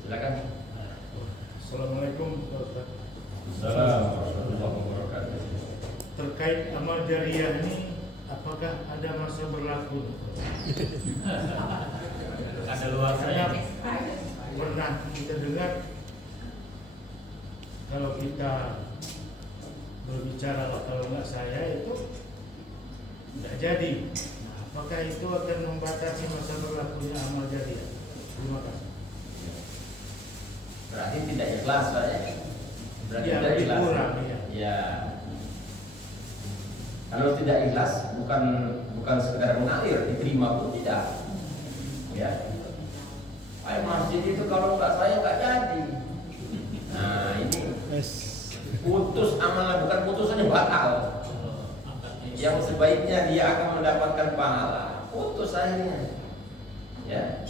Silakan. Assalamualaikum Ustaz. Assalamualaikum warahmatullahi wabarakatuh. Terkait amal jariah ini, apakah ada masa berlaku? Ada luar Karena saya. pernah kita dengar kalau kita berbicara kalau nggak saya itu tidak jadi. Nah, apakah itu akan membatasi masa berlakunya amal jariah? Terima kasih. berarti tidak ikhlas Pak ya. Berarti Ya, tidak lebih ikhlas. kurang, ya. Ya. Kalau tidak ikhlas bukan sekedar mengalir, diterima pun tidak. Ya. Ayo masjid itu kalau nggak saya nggak jadi. Nah ini putus amalnya, bukan putusannya batal. Yang sebaiknya dia akan mendapatkan pahala, putus akhirnya. Ya.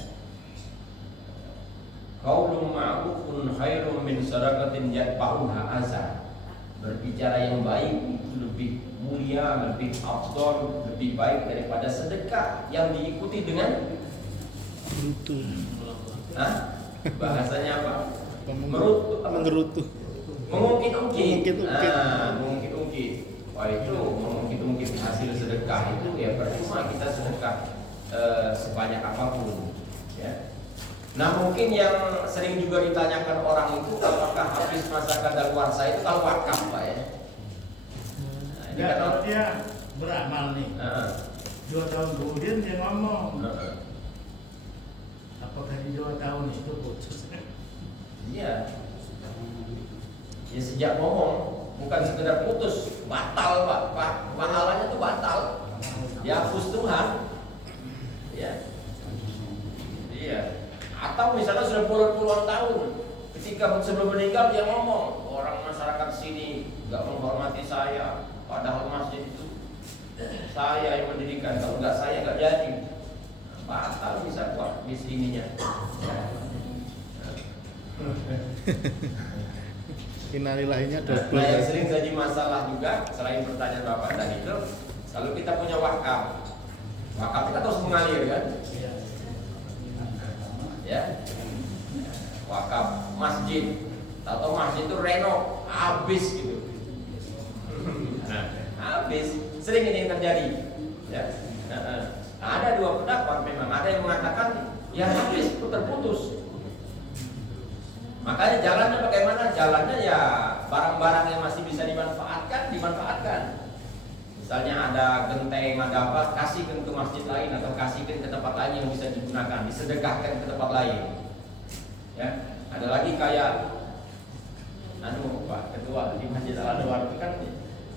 Qaulun ma'rufun khairum min sadaqatin yatba'uha azan. Berbicara yang baik itu lebih mulia, lebih afdal, lebih baik daripada sedekah yang diikuti dengan bahasanya apa? Menggerutu. Mengungkit-ungkit. Mengungkit-ungkit. Mengungkit-ungkit. Wah itu mengungkit-ungkit hasil sedekah itu ya percuma kita sedekah sebanyak apapun. Ya. Nah mungkin yang sering juga ditanyakan orang itu apakah habis masa kadaluarsa itu kalau wakaf Pak ya? Nah, ini Ya, kan kalau dia beramal nih, 2 tahun kemudian dia ngomong, apakah di 2 tahun itu putus? Iya. Ya sejak ngomong bukan sekedar putus, batal Pak. Pahalanya tuh batal. Dihapus Tuhan. Ya. Iya. Atau misalnya sudah puluhan tahun, ketika sebelum meninggal dia ngomong, orang masyarakat sini nggak menghormati saya, padahal masjid itu saya yang mendirikan, kalau nggak saya nggak jadi. Batal bisa kuat di sininya. Innalillahinya Nah, double. yang sering jadi masalah juga selain pertanyaan Bapak tadi itu, kalau kita punya wakaf kita terus mengalir kan? Ya, wakaf masjid atau masjid itu renov habis gitu. Nah, habis sering ini yang terjadi. Ya, ada dua pendapat memang. Ada yang mengatakan ya habis itu terputus. Makanya jalannya bagaimana? Jalannya ya barang-barang yang masih bisa dimanfaatkan. Misalnya ada genteng, ada apa, kasihkan ke masjid lain atau kasihkan ke tempat lain yang bisa digunakan, disedekahkan ke tempat lain. Ya, ada lagi kayak Pak Ketua di Masjid Al-Anwar itu kan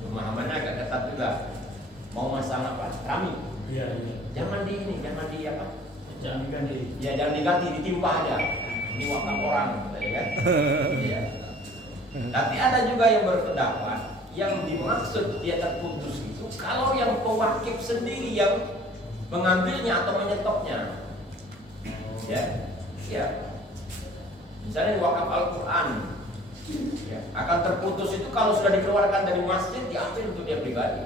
pemahamannya agak ketat juga. Mau masalah apa? Kami. Iya. Jangan di apa? Jangan diganti. Ya jangan diganti, ditimpa aja. Ini wakaf orang, ya kan? Iya. Tapi ada juga yang berpendapat yang dimaksud dia terputus itu kalau yang pewakif sendiri yang mengambilnya atau menyetopnya. Ya. Misalnya wakaf Al-Quran ya, akan terputus itu kalau sudah dikeluarkan dari masjid diambil untuk dia pribadi.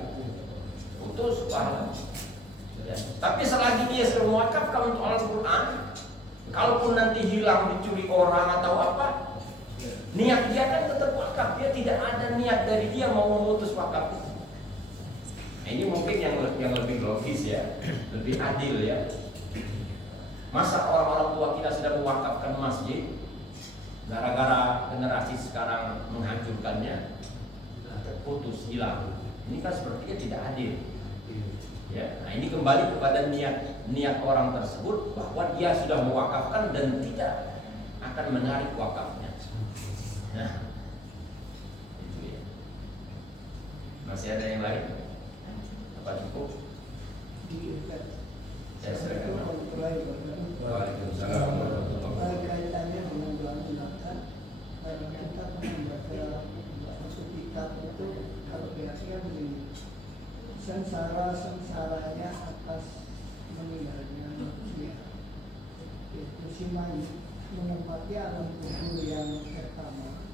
Putus pahala. Ya. Tapi selagi dia sudah mewakafkan untuk Al-Quran, kalaupun nanti hilang dicuri orang atau apa, niat dia kan tetap wakaf. Dia tidak ada niat dari dia mau memutus wakaf. Nah, ini mungkin yang lebih logis ya, lebih adil ya. Masa orang-orang tua kita sudah mewakafkan masjid, gara-gara generasi sekarang menghancurkannya, terputus, hilang. Ini kan sepertinya tidak adil. Ya, nah ini kembali kepada niat orang tersebut bahwa dia sudah mewakafkan dan tidak akan menarik wakafnya. Nah, itu ya. Masih ada yang lain? Apa cukup? Saya serahkan. Waalaikumsalam warahmatullahi wabarakatuh. Kaitannya dengan doa zakat, kita membaca satu kitab itu kalau biasanya begini, sengsaranya atas meninggalnya manusia itu simai menempati alam kubur yang pertama,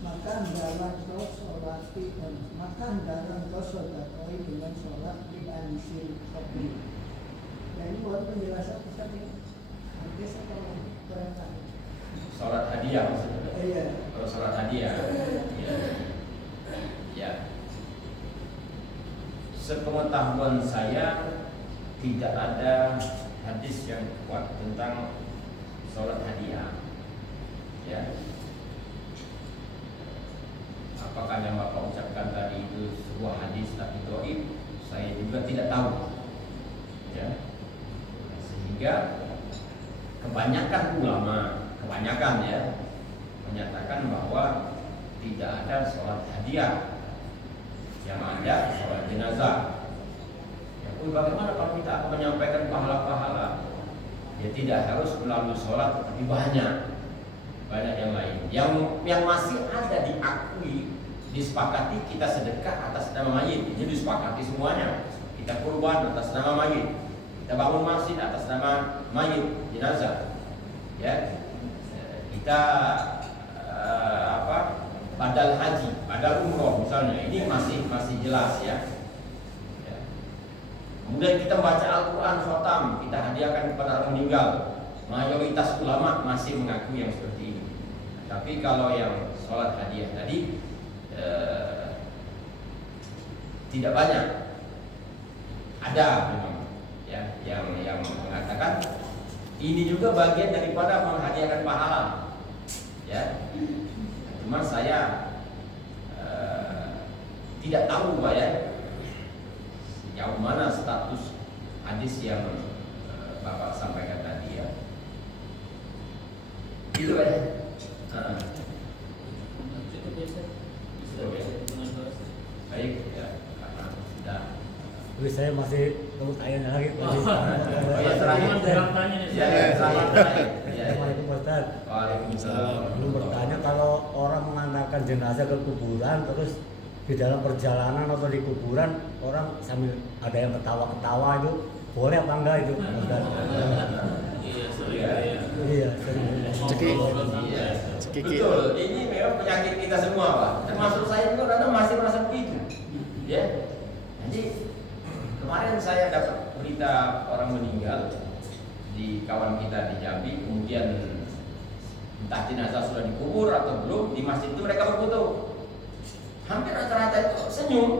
maka hendaklah kau sholati dan maka hendaklah kau sodakoi dengan sholat di ansil kubur. Ya ini buat penjelasan kita nih. Nanti saya kalau berangkat. Sholat hadiah maksudnya. Iya. Kalau sholat hadiah. Ya. Sepengetahuan saya tidak ada hadis yang kuat tentang sholat hadiah. Ya. Apakah yang Bapak ucapkan tadi itu sebuah hadis tapi dhaif? Saya juga tidak tahu. Ya. Sehingga kebanyakan ulama ada sholat hadiah, yang ada sholat jenazah. Ya, bagaimana kalau kita akan menyampaikan pahala-pahala? Ya tidak harus melalui sholat, tapi banyak yang lain. Yang masih ada diakui, disepakati kita sedekah atas nama mayit. Ini disepakati semuanya. Kita kurban atas nama mayit. Kita bangun masjid atas nama mayit jenazah. Ya, kita badal haji, badal umroh misalnya, ini masih jelas ya. Kemudian kita baca Al-Quran khotam, kita hadiahkan kepada orang meninggal. Mayoritas ulama masih mengaku yang seperti ini. Tapi kalau yang sholat hadiah tadi tidak banyak. Ada memang ya yang mengatakan ini juga bagian daripada menghadiahkan pahala. Ya. Cuma saya tidak tahu Pak ya, sejauh mana status hadis yang Bapak sampaikan tadi ya. Gitu Pak ya. Baik ya, karena sudah. Tapi saya masih mau tanya lagi. Terakhir. Assalamualaikum Ustaz. Waalaikumsalam. Belum bertanya, kalau orang mengantarkan jenazah ke kuburan, terus di dalam perjalanan atau di kuburan orang sambil ada yang ketawa-ketawa, itu boleh apa enggak itu? Iya, Cekik. Betul, ini memang penyakit kita semua Pak. Termasuk saya juga kadang masih merasa begitu. Ya. Jadi kemarin saya dapat berita orang meninggal di kawan kita di Jambi, kemudian entah jenazah sudah dikubur atau belum, di masjid itu mereka berfoto. Hampir rata-rata itu senyum.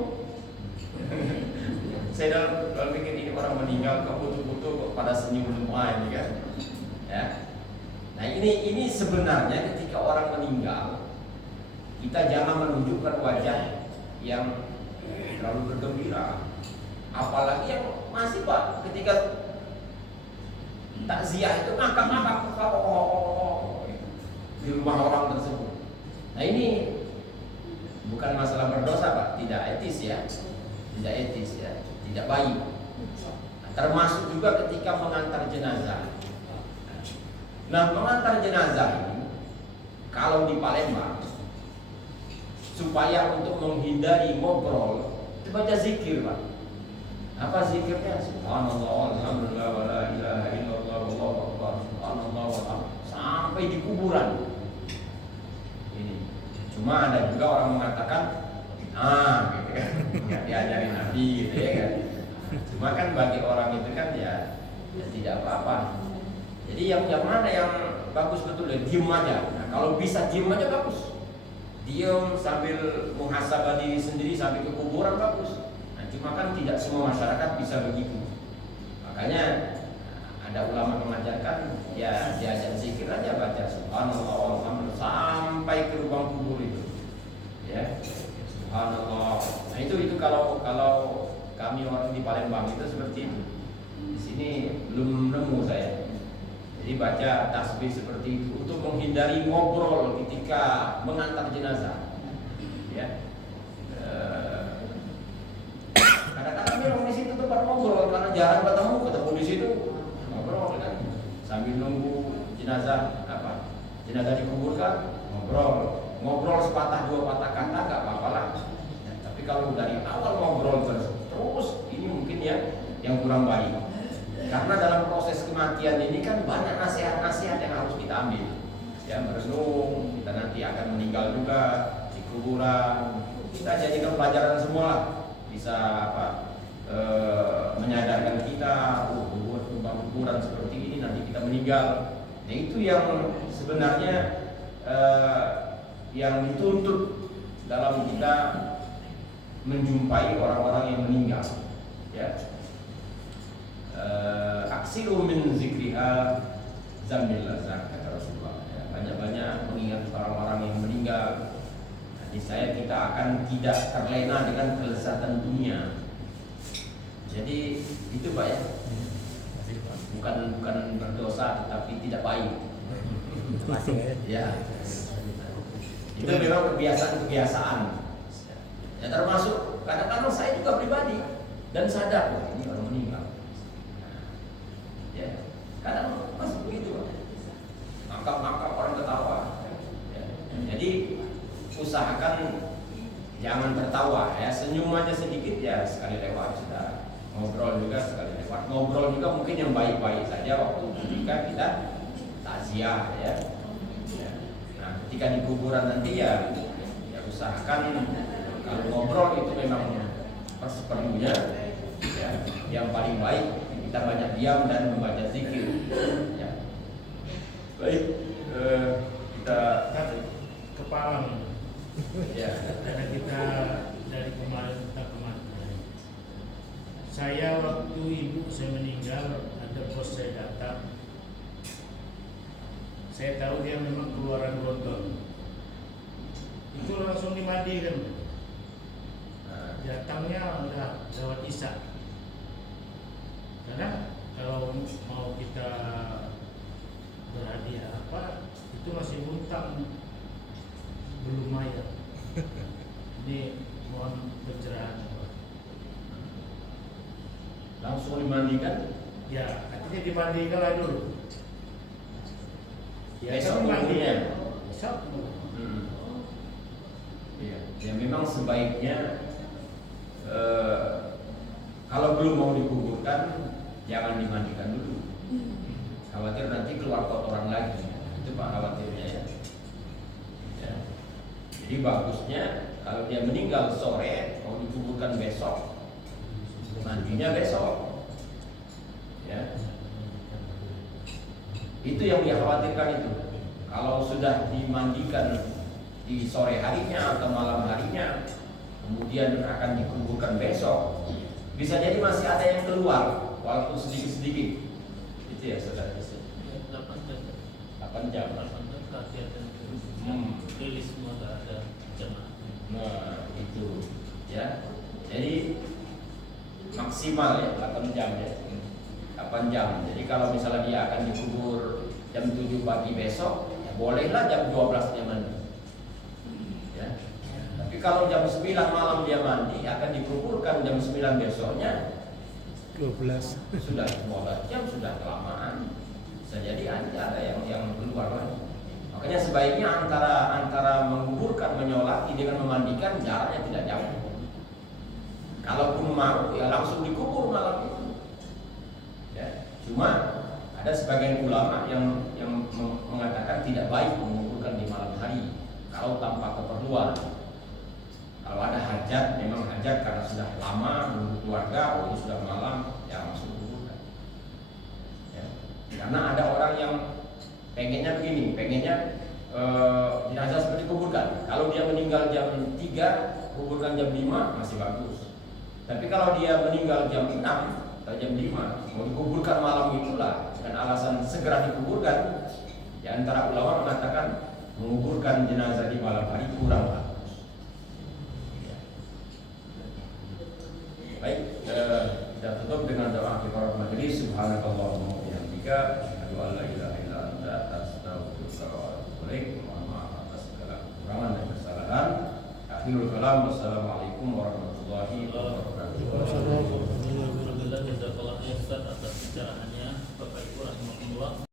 Saya dalam pikir ini orang meninggal kok foto-foto kok pada senyum semua ini kan. Ya. Nah ini sebenarnya ketika orang meninggal, kita jangan menunjukkan wajah yang terlalu bergembira. Apalagi yang masih Pak, ketika takziah itu ngakak-ngakak di rumah orang tersebut. Nah ini bukan masalah berdosa Pak, tidak etis ya, tidak baik. Nah, termasuk juga ketika mengantar jenazah. Nah mengantar jenazah ini kalau di Palembang, supaya untuk menghindari ngobrol, itu baca zikir Pak. Apa zikirnya? Subhanallah, alhamdulillah, wa la ilaha illallah, wallahu akbar, subhanallah, walhamdulillah, sampai di kuburan. Ini. Cuma ada juga orang mengatakan, gitu kan, nggak diajarin Nabi, gitu ya kan. Cuma kan bagi orang itu kan ya tidak apa-apa. Jadi yang mana yang bagus betul ya, diem aja. Nah, kalau bisa diem aja bagus. Diem sambil muhasabah diri sendiri sampai ke kuburan bagus. Cuma kan tidak semua masyarakat bisa begitu. Makanya ada ulama mengajarkan ya diajak zikir aja, baca subhanallah walhamdulillah sampai ke lubang kubur itu. Ya. Subhanallah. Nah itu kalau kami orang di Palembang itu seperti itu. Di sini belum nemu saya. Jadi baca tasbih seperti itu untuk menghindari ngobrol ketika mengantar jenazah. Ya. Kadang-kadang orang di situ tuh ngobrol karena jarang ketemu di situ ngobrol kan sambil nunggu jenazah dikuburkan ngobrol sepatah dua patah kata nggak apa-apa lah. Ya, tapi kalau dari awal ngobrol terus ini mungkin ya yang kurang baik. Karena dalam proses kematian ini kan banyak nasihat-nasihat yang harus kita ambil. Ya merenung, kita nanti akan meninggal juga di kuburan. Kita jadikan pelajaran semua lah. Bisa menyadarkan kita buat kuburan seperti ini nanti kita meninggal. Nah itu yang sebenarnya yang dituntut dalam kita menjumpai orang-orang yang meninggal. Ya. Aksiru min zikriha zambil lazat, kata Rasulullah. Ya, banyak-banyak mengingat orang-orang yang meninggal. Saya kita akan tidak terlena dengan kelezatan dunia. Jadi itu Pak ya, bukan berdosa tetapi tidak baik. Masih ya. Itu memang kebiasaan. Ya, termasuk kadang-kadang saya juga pribadi dan sadar, wah ini orang meninggal. Ya, kadang masih begitu, ngangkap orang ketawa. Ya, jadi usahakan jangan tertawa, ya senyum aja sedikit ya sekali lewat sudah. Ngobrol juga sekali lewat. Ngobrol juga mungkin yang baik-baik saja waktu ketika kita takziah ya. Nah, ketika di kuburan nanti ya usahakan kalau ngobrol itu memang seperlunya ya, yang paling baik kita banyak diam dan membaca zikir ya. Baik, kita kepala ya. karena kita dari kemarin kita kemarin. Saya waktu ibu saya meninggal, ada bos saya datang. Saya tahu dia memang keluaran botol. Itu langsung dimandikan. Datangnya udah lewat isya. Karena kalau mau kita berhadiah apa, itu masih muntang, belum mayat. Ini mohon pencerahan. Langsung dimandikan? Ya, artinya dimandikan lah dulu. Besok kami mandi. kuburnya? Besok. Iya. Ya memang sebaiknya kalau belum mau dikuburkan jangan dimandikan dulu. Khawatir nanti keluar kotoran lagi. Itu Pak khawatirnya ya. Ya. Jadi bagusnya kalau dia meninggal sore mau dikuburkan besok, mandinya besok. Ya. Itu yang dia khawatirkan itu. Kalau sudah dimandikan di sore harinya atau malam harinya, kemudian akan dikuburkan besok, bisa jadi masih ada yang keluar walaupun sedikit-sedikit. Itu ya saudara. 8 jam. Rilis semua tak ada jemaah. Nah itu ya. Jadi maksimal ya 8 jam ya. 8 jam. Jadi kalau misalnya dia akan dikubur jam 7 pagi besok, ya bolehlah jam 12 dia mandi. Ya. Tapi kalau jam 9 malam dia mandi, akan dikuburkan jam 9 besoknya 12. sudah 12 jam, sudah kelamaan. Bisa jadi ada yang keluar lagi. Makanya sebaiknya antara menguburkan, menyolati dengan memandikan jaraknya tidak jauh. Kalaupun mau ya langsung dikubur malam itu. Ya, cuma ada sebagian ulama yang mengatakan tidak baik menguburkan di malam hari kalau tanpa keperluan. Kalau ada hajat, memang hajat karena sudah lama menunggu keluarga, ini sudah malam, ya langsung kuburkan. Ya. Karena ada orang yang pengennya begini, pengennya jenazah seperti kuburkan. Kalau dia meninggal jam 3, kuburkan jam 5 masih bagus. Tapi kalau dia meninggal jam 6 atau jam 5, mau dikuburkan malam itulah dengan alasan segera dikuburkan. Di antara ulama mengatakan menguburkan jenazah di malam hari kurang bagus. Baik, kita tutup dengan doa kifaratul majelis. Subhanakallahumma wa bihamdika, asyhadu an la ilaha illa anta, astaghfiruka wa atubu ilaik. Mohon maaf atas segala kekurangan dan kesalahan. Akhirul kalam, wassalamualaikum warahmatullahi wabarakatuh. Alhamdulillah, jazakallahu khairan atas pencerahannya Bapak Ibu rahimahullah.